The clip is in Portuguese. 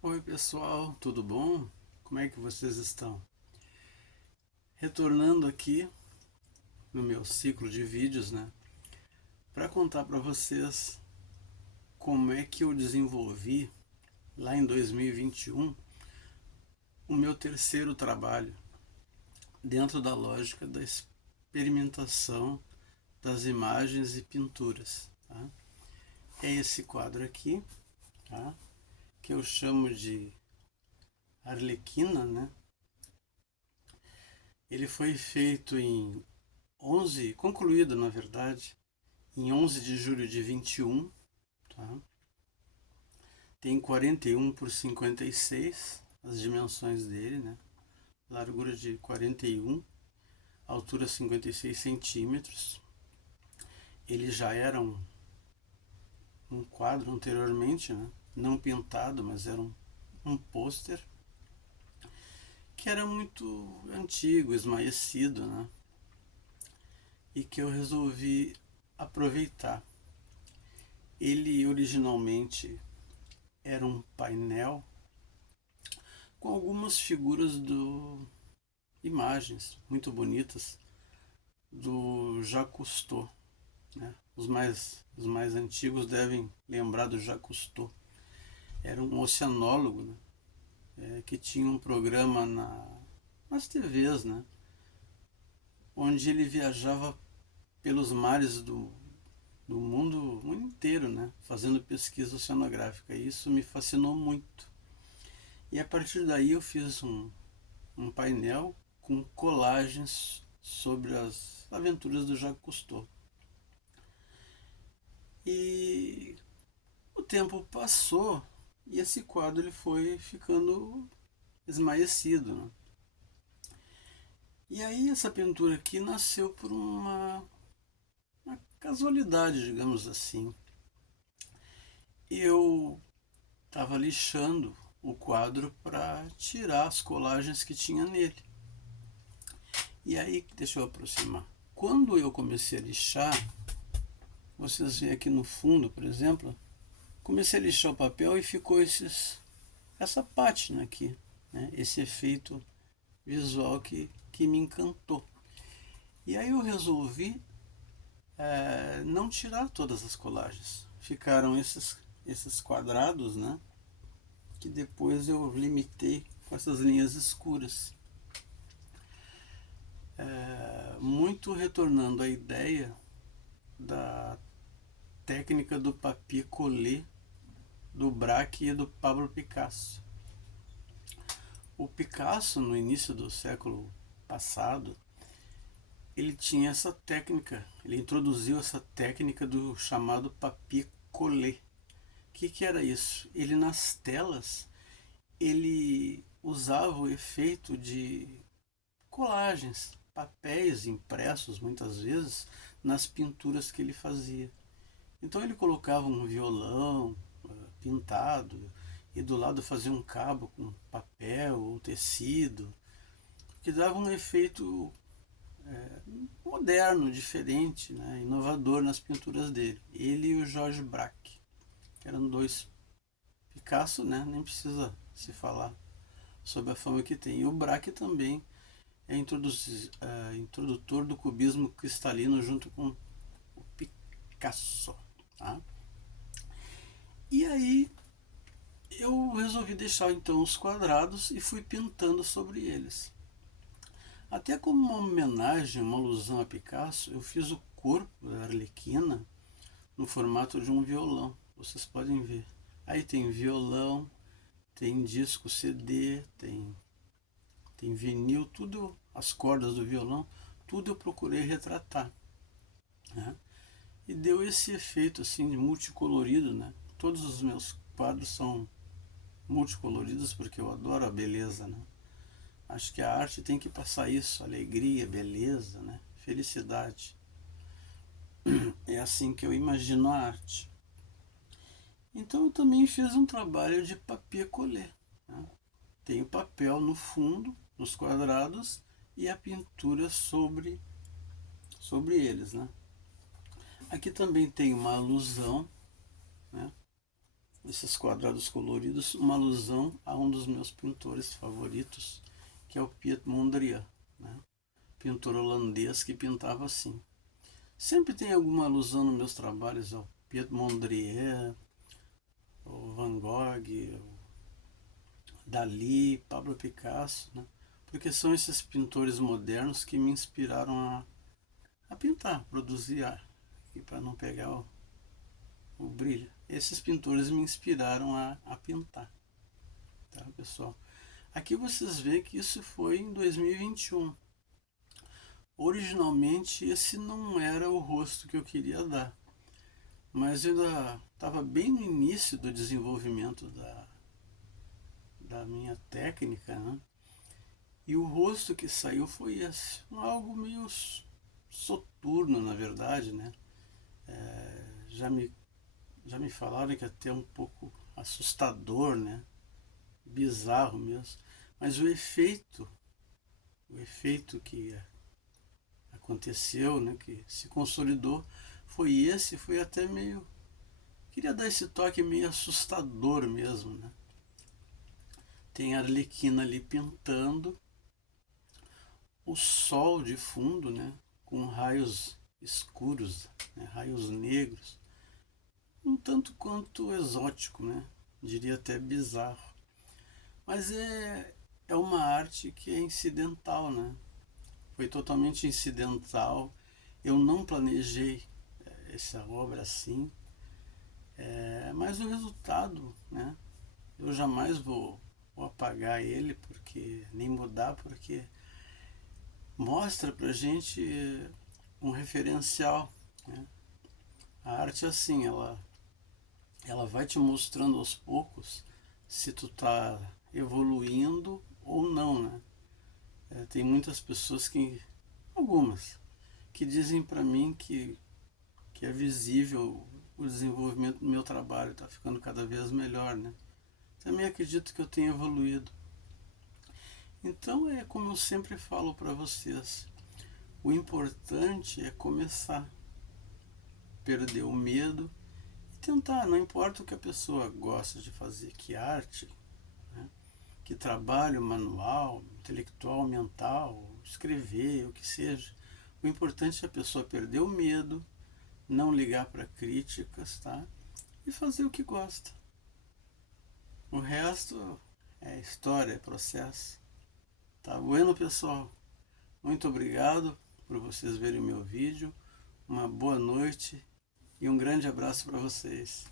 Oi pessoal, tudo bom? Como é que vocês estão? Retornando aqui no meu ciclo de vídeos, né, para contar para vocês como é que eu desenvolvi lá em 2021 o meu terceiro trabalho dentro da lógica da experimentação das imagens e pinturas. Tá? É esse quadro aqui, tá? Que eu chamo de Arlequina, né? Ele foi feito em 11, concluído na verdade, em 11 de julho de 21, tá? Tem 41 por 56 as dimensões dele, né? Largura de 41, altura 56 centímetros. Ele já era um quadro anteriormente, né? Não pintado, mas era um pôster que era muito antigo, esmaecido, né? E que eu resolvi aproveitar. Ele originalmente era um painel com algumas figuras do imagens muito bonitas do Jacques Cousteau, né? Os mais antigos devem lembrar do Jacques Cousteau. Era um oceanólogo, né? Que tinha um programa nas TVs, né? Onde ele viajava pelos mares do mundo inteiro, né? Fazendo pesquisa oceanográfica. E isso me fascinou muito. E a partir daí eu fiz um painel com colagens sobre as aventuras do Jacques Cousteau. E o tempo passou e esse quadro ele foi ficando esmaecido. Né? E aí essa pintura aqui nasceu por uma casualidade, digamos assim. Eu estava lixando o quadro para tirar as colagens que tinha nele. E aí, deixa eu aproximar. Quando eu comecei a lixar, vocês veem aqui no fundo, por exemplo, comecei a lixar o papel e ficou essa pátina aqui, né? Esse efeito visual que me encantou. E aí eu resolvi não tirar todas as colagens. Ficaram esses quadrados, né? Que depois eu limitei com essas linhas escuras. Muito retornando à ideia da técnica do papier-collé do Braque e do Pablo Picasso. O Picasso, no início do século passado, ele tinha essa técnica, ele introduziu essa técnica do chamado papier-collé. O que era isso? Ele nas telas, ele usava o efeito de colagens, papéis impressos muitas vezes nas pinturas que ele fazia. Então ele colocava um violão pintado e do lado fazia um cabo com papel ou tecido, que dava um efeito moderno, diferente, né, inovador nas pinturas dele. Ele e o Georges Braque, que eram dois. Picasso, né, nem precisa se falar sobre a fama que tem. E o Braque também é introdutor do cubismo cristalino junto com o Picasso. Tá? E aí eu resolvi deixar então os quadrados e fui pintando sobre eles. Até como uma homenagem, uma alusão a Picasso, eu fiz o corpo da Arlequina no formato de um violão. Vocês podem ver. Aí tem violão, tem disco CD, tem vinil, tudo, as cordas do violão, tudo eu procurei retratar. Né? E deu esse efeito assim de multicolorido, né? Todos os meus quadros são multicoloridos porque eu adoro a beleza, né? Acho que a arte tem que passar isso, alegria, beleza, né? Felicidade. É assim que eu imagino a arte. Então eu também fiz um trabalho de papier-collé. Né? Tem o papel no fundo, nos quadrados, e a pintura sobre eles. Né? Aqui também tem uma alusão, né? esses quadrados coloridos, uma alusão a um dos meus pintores favoritos, que é o Piet Mondrian, né? Pintor holandês que pintava assim. Sempre tem alguma alusão nos meus trabalhos ao Piet Mondrian, o Van Gogh, o Dali, Pablo Picasso, né? Porque são esses pintores modernos que me inspiraram a pintar, produzir arte, para não pegar o brilho. Esses pintores me inspiraram a pintar, tá, pessoal? Aqui vocês veem que isso foi em 2021. Originalmente esse não era o rosto que eu queria dar, mas eu ainda estava bem no início do desenvolvimento da minha técnica, né? E o rosto que saiu foi esse, algo meio soturno, na verdade, né? Já me falaram que é até um pouco assustador, né? Bizarro mesmo. Mas o efeito que aconteceu, né? Que se consolidou, foi até meio... Queria dar esse toque meio assustador mesmo, né? Tem a Arlequina ali pintando, o sol de fundo, né? Com raios escuros, né? Raios negros, um tanto quanto exótico, né? Diria até bizarro. Mas é uma arte que é incidental, né? Foi totalmente incidental. Eu não planejei essa obra assim, mas o resultado, né? Eu jamais vou apagar ele, porque nem mudar, porque mostra pra gente um referencial, né? A arte é assim, ela vai te mostrando aos poucos se tu tá evoluindo ou não, né? Tem muitas pessoas algumas, que dizem para mim que é visível o desenvolvimento do meu trabalho, está ficando cada vez melhor, né? Também acredito que eu tenho evoluído. Então é como eu sempre falo para vocês, o importante é começar, perder o medo e tentar, não importa o que a pessoa gosta de fazer, que arte, né? Que trabalho manual, intelectual, mental, escrever, o que seja. O importante é a pessoa perder o medo, não ligar para críticas, tá? E fazer o que gosta. O resto é história, é processo. Tá bueno, pessoal? Muito obrigado por vocês verem o meu vídeo. Uma boa noite e um grande abraço para vocês.